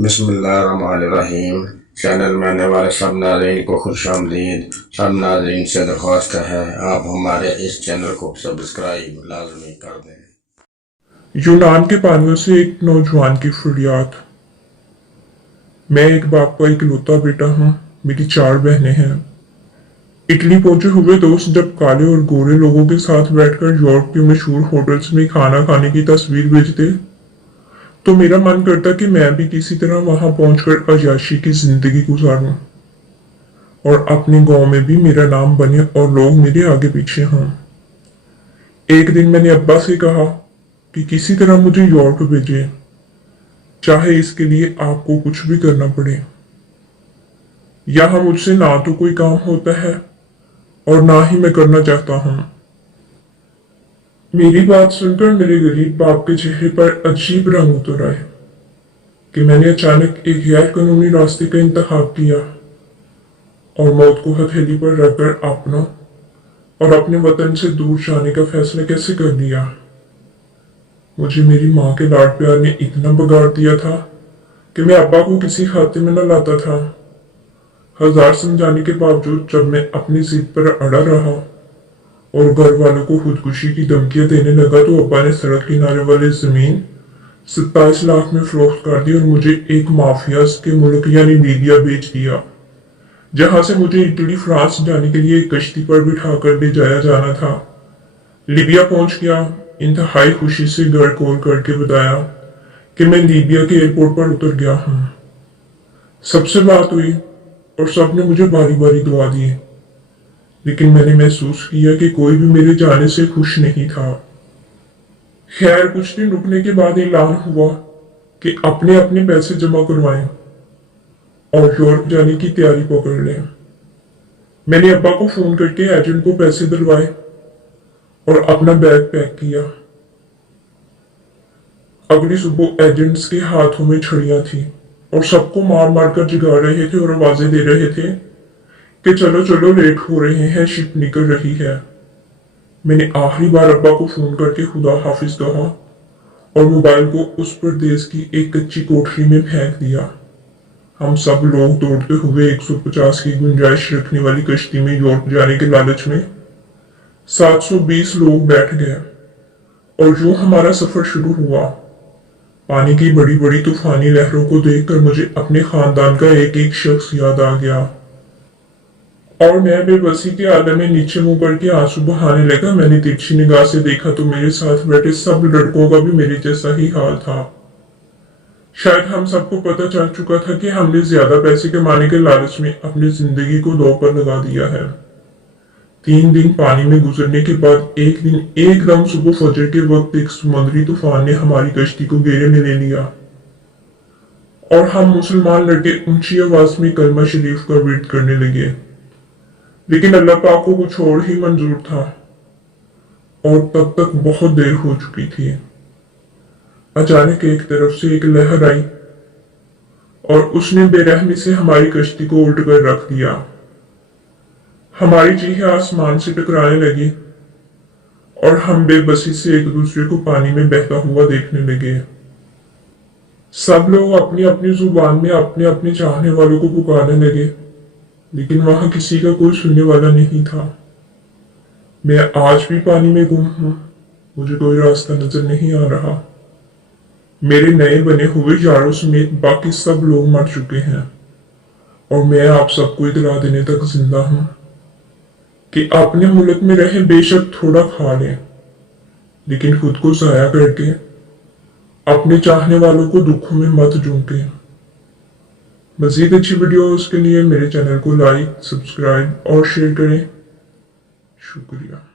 बिस्मिल्लाहिर्रहमानिर्रहीम। चैनल में आने वाले सब नाज़रीन को खुश आमदीद। सब नाज़रीन से दरख्वास्त है आप हमारे इस चैनल को सब्सक्राइब लाजमी कर दें। यूनान के पानियों से एक नौजवान की फरियाद। मैं एक बाप का इकलौता बेटा हूँ। मेरी 4 बहनें हैं। इटली पहुंचे हुए दोस्त जब काले और गोरे लोगों के साथ बैठकर यूरोप के मशहूर होटल्स में खाना खाने की तस्वीर भेजते तो मेरा मन करता कि मैं भी किसी तरह वहां पहुंचकर अय्याशी की जिंदगी गुजारूं और अपने गांव में भी मेरा नाम बने और लोग मेरे आगे पीछे हों। एक दिन मैंने अब्बा से कहा कि किसी तरह मुझे यूरोप भेजे, चाहे इसके लिए आपको कुछ भी करना पड़े। यहाँ मुझसे ना तो कोई काम होता है और ना ही मैं करना चाहता हूँ। मेरी बात सुनकर मेरे गरीब बाप के चेहरे पर अजीब रंग उतर आए कि मैंने अचानक एक गैर कानूनी रास्ते का इंतखाब किया और मौत को हथेली पर रखकर अपनों और अपने वतन से दूर जाने का फैसला कैसे कर लिया। मुझे मेरी माँ के लाड प्यार ने इतना बिगाड़ दिया था कि मैं अब्बा को किसी खाते में न लाता था। हजार समझाने के बावजूद जब मैं अपनी जिद पर अड़ा रहा और घर वालों को खुदकुशी की धमकियां देने लगा तो अब्बा ने सड़क किनारे वाली जमीन 27 लाख में फरोख्त कर दी और मुझे एक माफिया के मुल्क यानी लीबिया बेच दिया, जहां से मुझे इटली फ्रांस जाने के लिए एक कश्ती पर बिठा कर ले जाया जाना था। लीबिया पहुंच गया। इंतहाई खुशी से घर कॉल करके बताया कि मैं लीबिया के एयरपोर्ट पर उतर गया हूँ। सबसे बात हुई और सबने मुझे बारी बारी दुआ दी, लेकिन मैंने महसूस किया कि कोई भी मेरे जाने से खुश नहीं था। खैर कुछ दिन रुकने के बाद ऐलान हुआ कि अपने अपने पैसे जमा करवाएं और यूरोप जाने की तैयारी पकड़ लें। मैंने अब्बा को फोन करके एजेंट को पैसे दिलवाए और अपना बैग पैक किया। अगली सुबह एजेंट्स के हाथों में छड़ियां थी और सबको मार मार कर जगा रहे थे और आवाजें दे रहे थे कि चलो चलो लेट हो रहे हैं, शिप निकल रही है। मैंने आखिरी बार अब्बा को फोन करके खुदा हाफिज कहा और मोबाइल को उस प्रदेश की एक कच्ची कोठरी में फेंक दिया। हम सब लोग दौड़ते हुए 150 की गुंजाइश रखने वाली कश्ती में यूरोप जाने के लालच में 720 लोग बैठ गए और यूं हमारा सफर शुरू हुआ। पानी की बड़ी बड़ी तूफानी लहरों को देखकर मुझे अपने खानदान का एक एक शख्स याद आ गया और मैं बेबसी के आलम में नीचे मुंह करके आंसू बहाने लगा। मैंने तिरछी निगाह से देखा तो मेरे साथ बैठे सब लड़कों का भी मेरे जैसा ही हाल था। शायद हम सबको पता चल चुका था कि हमने ज्यादा पैसे कमाने के लालच में अपनी जिंदगी को दो पर लगा दिया है। 3 दिन पानी में गुजरने के बाद एक दिन एकदम सुबह फजर के वक्त एक समुद्री तूफान ने हमारी कश्ती को घेरे में ले लिया और हम मुसलमान लड़के ऊंची आवाज में कलमा शरीफ का विर्द करने लगे। लेकिन अल्लाह पाक को कुछ और ही मंजूर था और तब तक बहुत देर हो चुकी थी। अचानक एक तरफ से एक लहर आई और उसने बेरहमी से हमारी कश्ती को उल्ट कर रख दिया। हमारी चीखें आसमान से टकराने लगी और हम बेबसी से एक दूसरे को पानी में बहता हुआ देखने लगे। सब लोग अपनी अपनी जुबान में अपने अपने चाहने वालों को पुकारने लगे, लेकिन वहां किसी का कोई सुनने वाला नहीं था। मैं आज भी पानी में गुम हूं। मुझे कोई रास्ता नजर नहीं आ रहा। मेरे नए बने हुए यारों समेत बाकी सब लोग मर चुके हैं और मैं आप सबको इतला देने तक जिंदा हूं कि अपने मुल्क में रहे बेशक थोड़ा खा लें, लेकिन खुद को जाया करके अपने चाहने वालों को दुखों में मत झोंके। मजीद अच्छी वीडियोस के लिए मेरे चैनल को लाइक, सब्सक्राइब और शेयर करें। शुक्रिया।